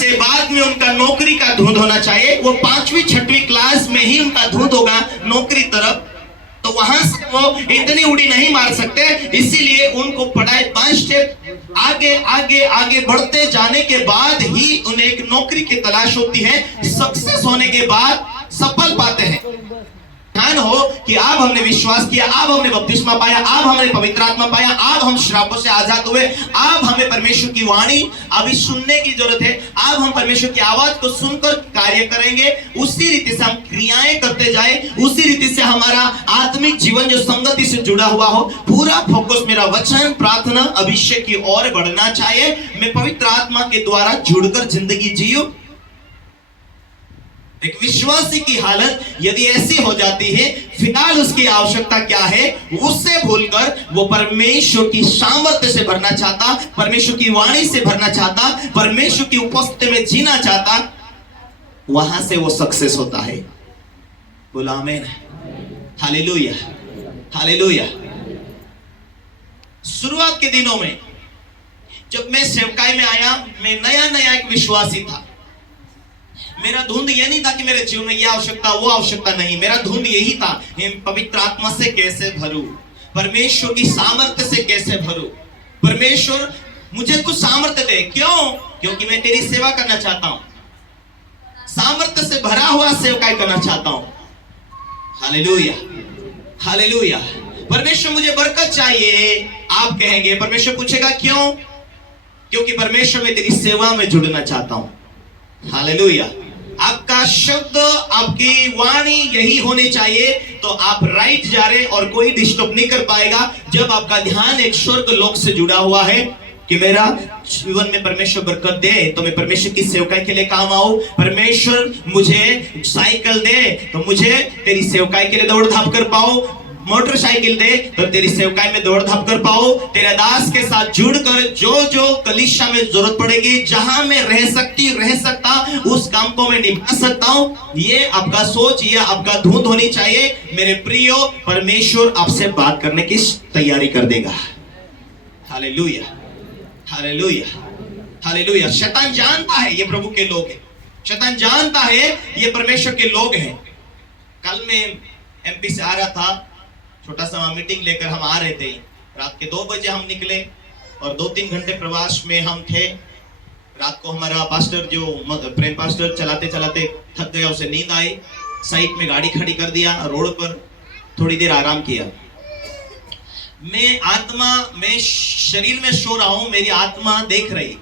से बाद में उनका नौकरी का धुंध होना चाहिए। वो 5वीं 6वीं क्लास में ही उनका धुंध होगा नौकरी तरफ, तो वहां से वो इतनी उड़ी नहीं मार सकते। इसीलिए उनको पढ़ाई 5 स्टेप आगे आगे आगे बढ़ते जाने के बाद ही उन्हें एक नौकरी की तलाश होती है। सक्सेस होने के बाद सफल पाते हैं। ध्यान हो कि अब हमने विश्वास किया, अब हमने बपतिस्मा पाया, अब हमने पवित्र आत्मा पाया, अब हम श्रापों से आजाद हुए, अब हमें परमेश्वर की वाणी अभी सुनने की जरूरत है। अब हम परमेश्वर की आवाज को सुनकर कार्य करेंगे, उसी रीति से हम क्रियाएं करते जाए, उसी रीति से हमारा आत्मिक जीवन जो संगति से जुड़ा हुआ हो। पूरा फोकस मेरा वचन, प्रार्थना, अभिषेक की ओर बढ़ना चाहिए। मैं पवित्र आत्मा के द्वारा जुड़कर जिंदगी जीऊं। एक विश्वासी की हालत यदि ऐसी हो जाती है, फिलहाल उसकी आवश्यकता क्या है, उससे भूलकर वो परमेश्वर की सामर्थ्य से भरना चाहता, परमेश्वर की वाणी से भरना चाहता, परमेश्वर की उपस्थिति में जीना चाहता, वहां से वो सक्सेस होता है। बोला आमीन, हालेलुया, हालेलुया। शुरुआत के दिनों में जब मैं सेवकाई में आया, मैं नया नया एक विश्वासी था। मेरा धुंध ये नहीं था कि मेरे जीवन में ये आवश्यकता वो आवश्यकता नहीं, मेरा धुंध यही था पवित्र आत्मा से कैसे भरूं, परमेश्वर की सामर्थ्य से कैसे भरूं। परमेश्वर मुझे कुछ सामर्थ्य दे। क्यों? क्योंकि मैं तेरी सेवा करना चाहता हूं, सामर्थ्य से भरा हुआ सेवकाई करना चाहता हूं। Hallelujah, hallelujah. परमेश्वर मुझे बरकत चाहिए। आप कहेंगे, परमेश्वर पूछेगा क्यों? क्योंकि परमेश्वर मैं तेरी सेवा में जुड़ना चाहता हूं। हालेलुया। आपका शब्द, आपकी वाणी यही होनी चाहिए, तो आप राइट जा रहे और कोई डिस्टर्ब नहीं कर पाएगा। जब आपका ध्यान एक स्वर्ग लोक से जुड़ा हुआ है कि मेरा जीवन में परमेश्वर बरकत दे तो मैं परमेश्वर की सेवकाई के लिए काम आऊं, परमेश्वर मुझे साइकिल दे तो मुझे तेरी सेवकाई के लिए दौड़ धाप कर पाऊं, मोटरसाइकिल दे तो तेरी सेवकाई में दौड़ धाप कर पाओ। तेरे दास के साथ जुड़कर जो जो कलीसिया में जरूरत पड़ेगी, जहां मैं रह सकता, उस काम को मैं निभा सकता हूं। ये आपका सोच, ये आपका धुंध होनी चाहिए। मेरे प्रियो, परमेश्वर आपसे बात करने की तैयारी कर देगा। Hallelujah, hallelujah, hallelujah. शैतान जानता है ये प्रभु के लोग हैं, शैतान जानता है ये परमेश्वर के लोग हैं। कल मैं एमपी से आ रहा था, छोटा सा मीटिंग लेकर हम आ रहे थे। रात के 2 बजे हम निकले और 2-3 घंटे प्रवास में हम थे। रात को हमारा पास्टर जो प्रेम पास्टर चलाते चलाते थक गया, उसे नींद आई, साइड में गाड़ी खड़ी कर दिया, रोड पर थोड़ी देर आराम किया। मैं शरीर में सो रहा हूं, मेरी आत्मा देख रही,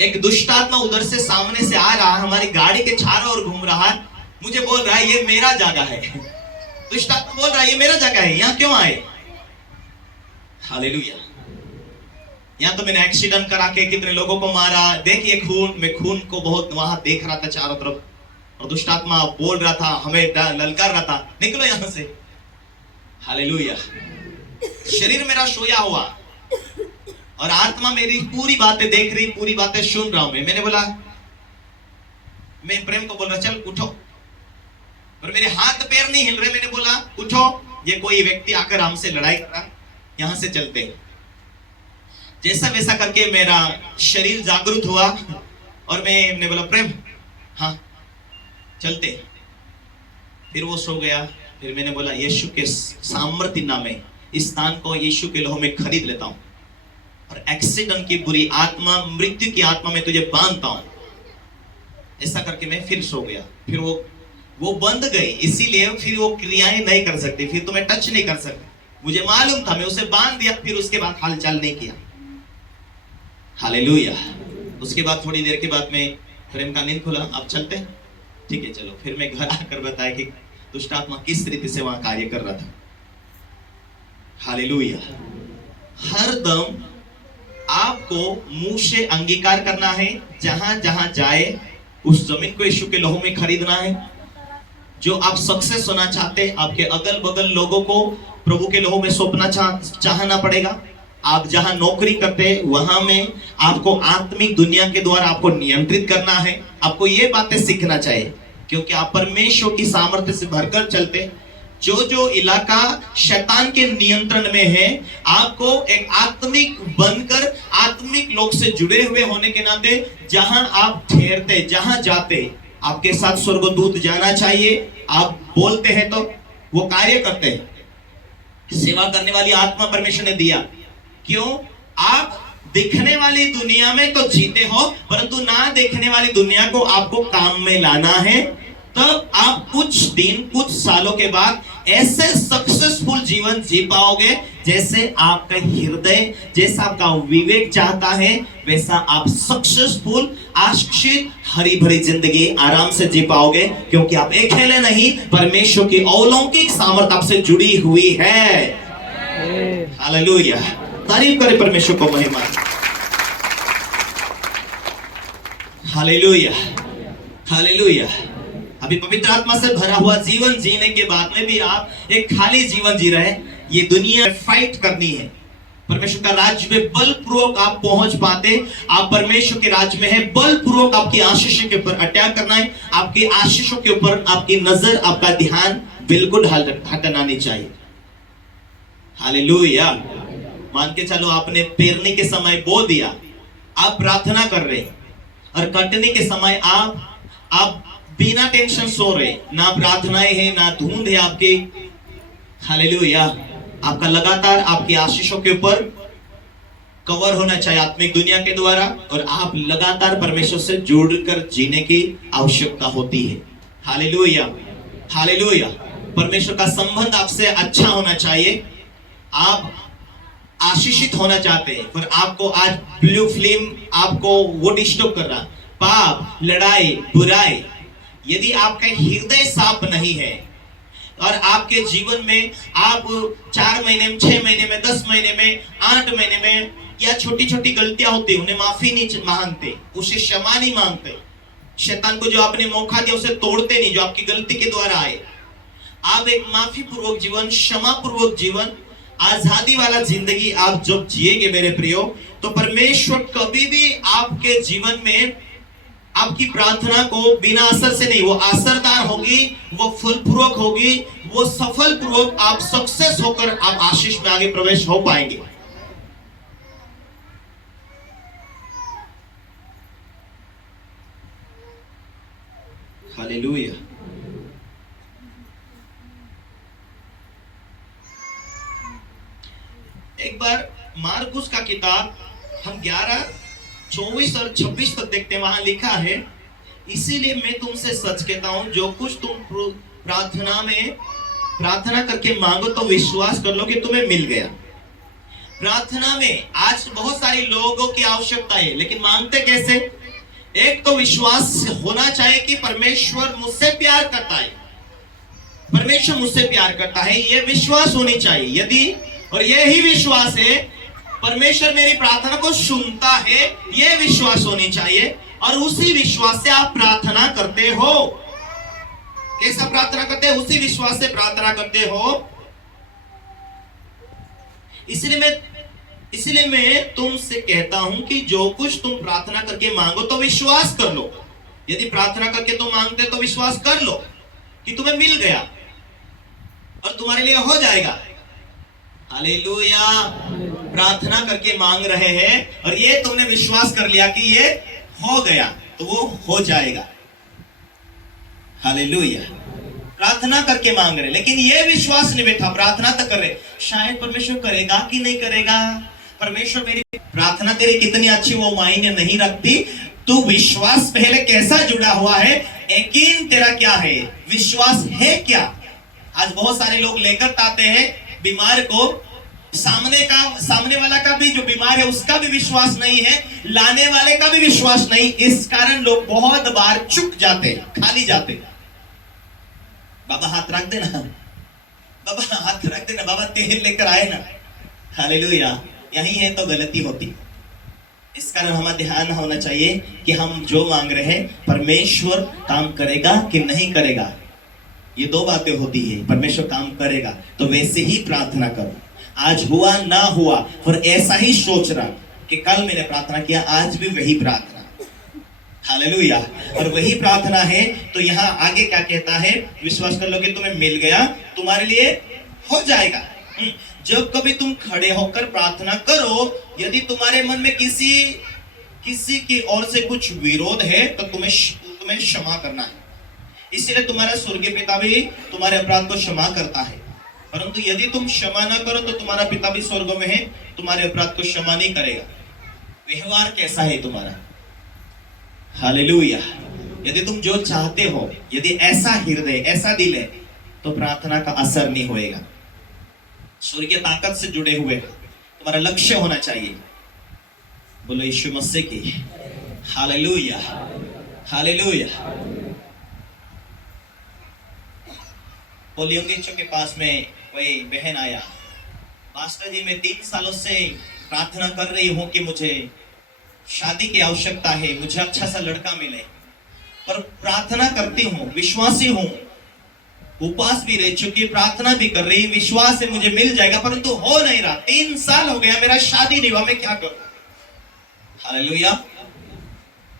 एक दुष्ट आत्मा उधर से सामने से आ रहा, हमारी गाड़ी के चारों ओर घूम रहा है, मुझे बोल रहा है ये मेरा जगह है। दुष्ट आत्मा बोल रहा है ये मेरा जगह है, यहां क्यों आए? हालेलुया। यहां तो मैंने एक्सीडेंट करा के कितने लोगों को मारा, देखिए खून, मैं खून को बहुत वहां देख रहा था चारों तरफ, और दुष्ट आत्मा बोल रहा था, हमें ललकार रहा था, निकलो यहां से। हालेलुया। शरीर मेरा सोया हुआ और आत्मा मेरी पूरी बातें देख रही, पूरी बातें सुन रहा हूं। मैंने बोला, मैं प्रेम को बोल रहा चल उठो, और मेरे हाथ पैर नहीं हिल रहे। मैंने बोला उठो, ये कोई व्यक्ति आकर हमसे लड़ाई कर रहा, यहां से चलते। जैसा वैसा करके मेरा शरीर जागृत हुआ और मैंने बोला प्रेम हाँ चलते। फिर वो सो गया। फिर मैंने बोला यीशु के सामर्थ्य नाम में इस स्थान को यीशु के लोह में खरीद लेता हूं और एक्सीडेंट की बुरी आत्मा, मृत्यु की आत्मा में तुझे बांधता हूं। ऐसा करके मैं फिर सो गया। फिर वो बंद गई, इसीलिए फिर वो क्रियाएं नहीं कर सकती, फिर तुम्हें टच नहीं कर सकती। मुझे मालूम था, मैं उसे बांध दिया, फिर उसके बाद हालचाल नहीं किया। हालेलुया। उसके बाद थोड़ी देर के बाद में प्रेम का नींद खुला, अब चलते, ठीक है चलो। फिर मैं घर आकर बताया कि दुष्ट आत्मा किस रीति से वहां कार्य कर रहा था। हालेलुया। हर दम आपको मुंह से अंगीकार करना है, जहां जहां जाए उस जमीन को यीशु के लहू में खरीदना है। जो आप सक्सेस होना चाहते, आपके अगल बगल लोगों को प्रभु के लहू में सौंपना चाहना पड़ेगा। आप जहां नौकरी करते वहां में आपको आत्मिक दुनिया के द्वारा आपको नियंत्रित करना है। आपको ये बातें सीखना चाहिए, क्योंकि आप परमेश्वर की सामर्थ्य से भरकर चलते, जो जो इलाका शैतान के नियंत्रण में है, आपको एक आत्मिक बनकर आत्मिक लोग से जुड़े हुए होने के नाते जहां आप ठहरते, जहां जाते, आपके साथ स्वर्गदूत जाना चाहिए। आप बोलते हैं तो वो कार्य करते हैं। सेवा करने वाली आत्मा परमेश्वर ने दिया। क्यों? आप दिखने वाली दुनिया में तो जीते हो, परंतु ना देखने वाली दुनिया को आपको काम में लाना है। तब आप कुछ दिन, कुछ सालों के बाद ऐसे सक्सेसफुल जीवन जी पाओगे जैसे आपका हृदय, जैसा आपका विवेक चाहता है, वैसा आप सक्सेसफुल, आशीषित, हरी भरी जिंदगी आराम से जी पाओगे। क्योंकि आप अकेले नहीं, परमेश्वर की अलौकिक सामर्थ आपसे जुड़ी हुई है। हालेलुया, तारीफ करें परमेश्वर को, महिमा। Hallelujah, hallelujah. अभी पवित्र आत्मा से भरा हुआ जीवन जीने के बाद में भी आप एक खाली जीवन जी रहे। ये दुनिया फाइट करनी है। परमेश्वर का राज्य में बलपूर्वक आप पहुंच पाते। आप परमेश्वर के राज्य में है, बलपूर्वक आपकी आशीषों के ऊपर अटैक करना है। आपकी आशीषों के ऊपर आपकी नजर, आपका ध्यान बिल्कुल हटना नहीं चाहिए। हालेलुया। मान के चलो आपने पेरने के समय बो दिया, आप प्रार्थना कर रहे, और कटने के समय आप बिना टेंशन सो रहे, ना प्रार्थनाएं हैं, ना धुंध है आपके। हालेलुया। आपका लगातार आपकी आशीषों के ऊपर कवर होना चाहिए आत्मिक दुनिया के द्वारा, और आप लगातार परमेश्वर से जुड़कर जीने की आवश्यकता होती है। Hallelujah, hallelujah. परमेश्वर का संबंध आपसे अच्छा होना चाहिए। आप आशीषित होना चाहते हैं, पर आपको आज ब्लू फिल्म आपको वो डिस्टर्ब कर रहा, पाप, लड़ाई, बुराई। यदि आपका हृदय साफ नहीं है और आपके जीवन में आप 4 महीने में, 6 महीने में, 10 महीने में, 8 महीने में, या छोटी छोटी गलतियां होती, उन्हें माफी नहीं मांगते, उसे क्षमा नहीं मांगते, शैतान को जो आपने मौका दिया उसे तोड़ते नहीं, जो आपकी गलती के द्वारा आए। आप एक माफी पूर्वक जीवन, क्षमा पूर्वक जीवन, आजादी वाला जिंदगी आप जब जिएंगे मेरे प्रियो, तो परमेश्वर कभी भी आपके जीवन में आपकी प्रार्थना को बिना असर से नहीं, वो असरदार होगी, वो फलपूर्वक होगी, वो सफल पूर्वक आप सक्सेस होकर आप आशीष में आगे प्रवेश हो पाएंगे। हालेलुया। एक बार मार्कुस का किताब हम 11, 24 और 26 तक देखते हैं। वहां लिखा है, इसीलिए मैं तुमसे सच कहता हूं, जो कुछ तुम प्रार्थना करके मांगो तो विश्वास कर लो कि तुम्हें मिल गया। प्रार्थना में आज बहुत सारे लोगों की आवश्यकता है, लेकिन मांगते कैसे? एक तो विश्वास होना चाहिए कि परमेश्वर मुझसे प्यार करता है, परमेश्वर मुझसे प्यार करता है, यह विश्वास होनी चाहिए। यदि और यही विश्वास है परमेश्वर मेरी प्रार्थना को सुनता है, यह विश्वास होनी चाहिए, और उसी विश्वास से आप प्रार्थना करते हो। कैसा प्रार्थना करते हैं? उसी विश्वास से प्रार्थना करते हो। इसलिए मैं तुमसे कहता हूं कि जो कुछ तुम प्रार्थना करके मांगो तो विश्वास कर लो। यदि प्रार्थना करके तुम मांगते तो विश्वास कर लो कि तुम्हें मिल गया और तुम्हारे लिए हो जाएगा। हालेलुया। प्रार्थना करके मांग रहे हैं और ये तुमने विश्वास कर लिया कि ये हो गया, तो वो हो जाएगा। हालेलुया। प्रार्थना करके मांग रहे, लेकिन ये विश्वास नहीं बैठा, प्रार्थना तो कर रहे, शायद परमेश्वर करेगा कि नहीं करेगा, परमेश्वर मेरी प्रार्थना तेरी कितनी अच्छी वो मायने नहीं रखती। तू विश्वास पहले कैसा जुड़ा हुआ है, यकीन तेरा क्या है, विश्वास है क्या? आज बहुत सारे लोग लेकर आते हैं बीमार को, सामने वाला का भी जो बीमार है उसका भी विश्वास नहीं है, लाने वाले का भी विश्वास नहीं। इस कारण लोग बहुत बार चुक जाते, खाली जाते। बाबा हाथ रख देना, बाबा हाथ रख देना, बाबा तेल लेकर आए ना। हालेलुया। यही है तो गलती होती। इस कारण हमारा ध्यान होना चाहिए कि हम जो मांग रहे हैं परमेश्वर काम करेगा कि नहीं करेगा। ये दो बातें होती है, परमेश्वर काम करेगा तो वैसे ही प्रार्थना करो। आज हुआ ना हुआ, पर ऐसा ही सोच रहा कि कल मैंने प्रार्थना किया, आज भी वही प्रार्थना। हालेलुया। और वही प्रार्थना है। तो यहाँ आगे क्या कहता है, विश्वास कर लो कि तुम्हें मिल गया, तुम्हारे लिए हो जाएगा। जब कभी तुम खड़े होकर प्रार्थना करो, यदि तुम्हारे मन में किसी की ओर से कुछ विरोध है तो तुम्हें क्षमा करना है। इसलिए तुम्हारा स्वर्गीय पिता भी तुम्हारे अपराध को क्षमा करता है। परंतु यदि तुम क्षमा न करो तो तुम्हारा पिता भी स्वर्ग में है, तुम्हारे अपराध को क्षमा नहीं करेगा। व्यवहार कैसा है तुम्हारा? हालेलुया। यदि तुम जो चाहते हो, यदि ऐसा हृदय, ऐसा दिल है, तो प्रार्थना का असर नहीं होएगा। स्वर्गीय ताकत से जुड़े हुए तुम्हारा लक्ष्य होना चाहिए। बोलो यीशु मसीह की हालेलुया, हालेलुया। पोलियोंगेचो के पास में कोई बहन आया, मास्टर जी मैं 3 सालों से प्रार्थना कर रही हूं कि मुझे शादी की आवश्यकता है, मुझे अच्छा सा लड़का मिले, पर प्रार्थना करती हूँ, विश्वासी हूँ, उपवास भी रह चुकी, प्रार्थना भी कर रही, विश्वास है मुझे मिल जाएगा, परंतु हो नहीं रहा। 3 साल हो गया, मेरा शादी नहीं हुआ, मैं क्या करूं? हालेलुया।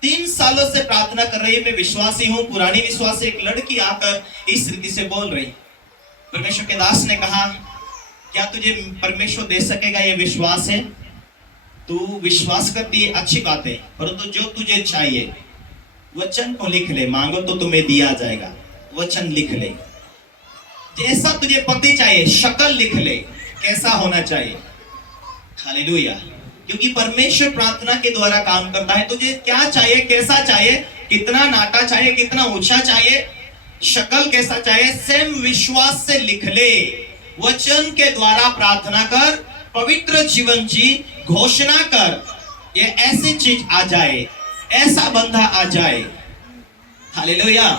3 सालों से प्रार्थना कर रही, मैं विश्वासी हूं, पुरानी विश्वासी। एक लड़की आकर इस रीति से बोल रही। परमेश्वर के दास ने कहा, क्या तुझे परमेश्वर दे सकेगा? ये विश्वास है, तू विश्वास करती है, अच्छी बात है, परंतु जो तुझे चाहिए वचन को लिख ले, मांगो तो तुम्हें दिया जाएगा। वचन लिख ले। जैसा तुझे पति चाहिए, शक्ल लिख ले, कैसा होना चाहिए। हालेलुया। क्योंकि परमेश्वर प्रार्थना के द्वारा काम करता है। तुझे क्या चाहिए, कैसा चाहिए, कितना नाटा चाहिए, कितना ऊंचा चाहिए, शक्ल कैसा चाहिए, सेम विश्वास से लिख ले। वचन के द्वारा प्रार्थना कर, पवित्र जीवन जी, घोषणा कर, ये ऐसी चीज आ जाए, ऐसा बंधा आ जाए। हालेलुया।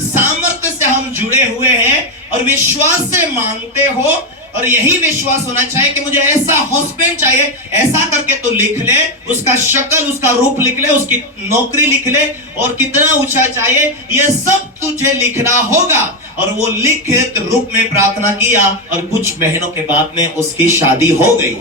सामर्थ्य से हम जुड़े हुए हैं और विश्वास से मांगते हो, और यही विश्वास होना चाहिए कि मुझे ऐसा हस्बैंड चाहिए, ऐसा करके तो लिख ले, उसका शक्ल, उसका रूप लिख ले, उसकी नौकरी लिख ले, और कितना ऊंचा चाहिए, ये सब तुझे लिखना होगा। और वो लिखित रूप में प्रार्थना किया, और कुछ महीनों के बाद में उसकी शादी हो गई।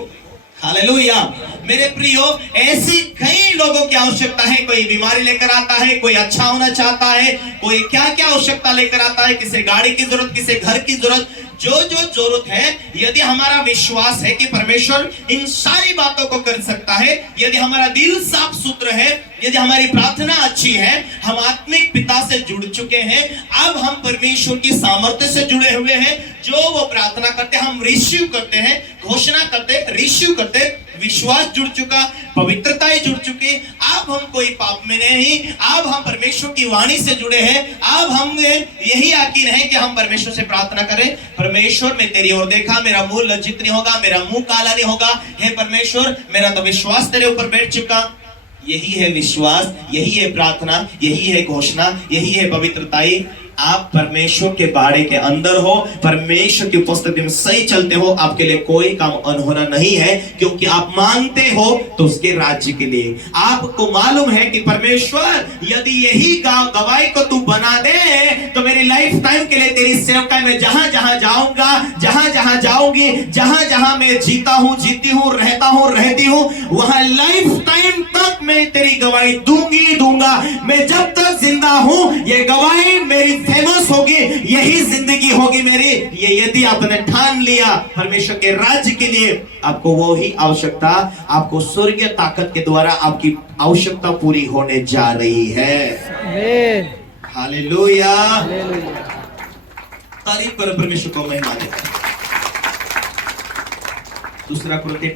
हालेलुया। मेरे प्रियो, ऐसी कई लोगों की आवश्यकता है। कोई बीमारी लेकर आता है, कोई अच्छा होना चाहता है, कोई क्या क्या आवश्यकता लेकर आता है, किसी गाड़ी की जरूरत, किसी घर की जरूरत, जो जो जरूरत है, यदि हमारा विश्वास है कि परमेश्वर इन सारी बातों को कर सकता है, यदि हमारा दिल साफ सुथरा है, यदि हमारी प्रार्थना अच्छी है, हम आत्मिक पिता से जुड़ चुके हैं, अब हम परमेश्वर की सामर्थ्य से जुड़े हुए हैं। जो वो प्रार्थना करते हम रिसीव करते हैं, घोषणा करते, रिसीव करते, विश्वास जुड़ चुका, पवित्रताएं जुड़ चुकी। अब हम कोई पाप में नहीं, अब हम परमेश्वर की वाणी से जुड़े हैं। अब हम यही यकीन है कि हम परमेश्वर से प्रार्थना करें, परमेश्वर मैं तेरी ओर देखा, मेरा मुंह लज्जित नहीं होगा, मेरा मुंह काला नहीं होगा। हे परमेश्वर, मेरा तो विश्वास तेरे ऊपर बैठ चुका। यही है विश्वास, यही है प्रार्थना, यही है घोषणा, यही है पवित्रताएं। आप परमेश्वर के बाड़े के अंदर हो, परमेश्वर की उपस्थिति में सही चलते हो, आपके लिए कोई काम अनहोना नहीं है, क्योंकि आप मांगते हो तो उसके राज्य के लिए। आपको मालूम है कि परमेश्वर यदि यही गवाही को तू बना दे तो मेरी लाइफ टाइम के लिए तेरी सेवकाई में जहां जहां जाऊंगा, जहां जहां जाऊंगी, जहां जहां मैं जीता हूं, जीती हूं, रहती हूं, वहां लाइफ टाइम तक मैं तेरी गवाही दूंगा। मैं जब तक जिंदा हूं, ये गवाही मेरी फेमस होगी, यही जिंदगी होगी मेरी। ये यदि आपने ठान लिया परमेश्वर के राज्य के लिए, आपको वो ही आवश्यकता, आपको स्वर्गीय ताकत के द्वारा आपकी आवश्यकता पूरी होने जा रही है। आमीन। हालेलुया। तारीफ करो, परमेश्वर को महिमा दे। दूसरा कुरिन्थियों